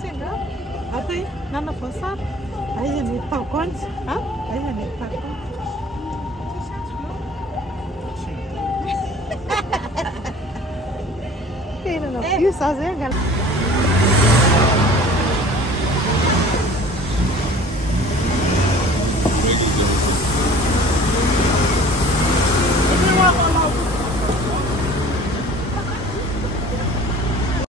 Senhor. Até na passada. Aí a gente tá quanto? Aí a gente tá quanto? Quem não viu sozinho, galera?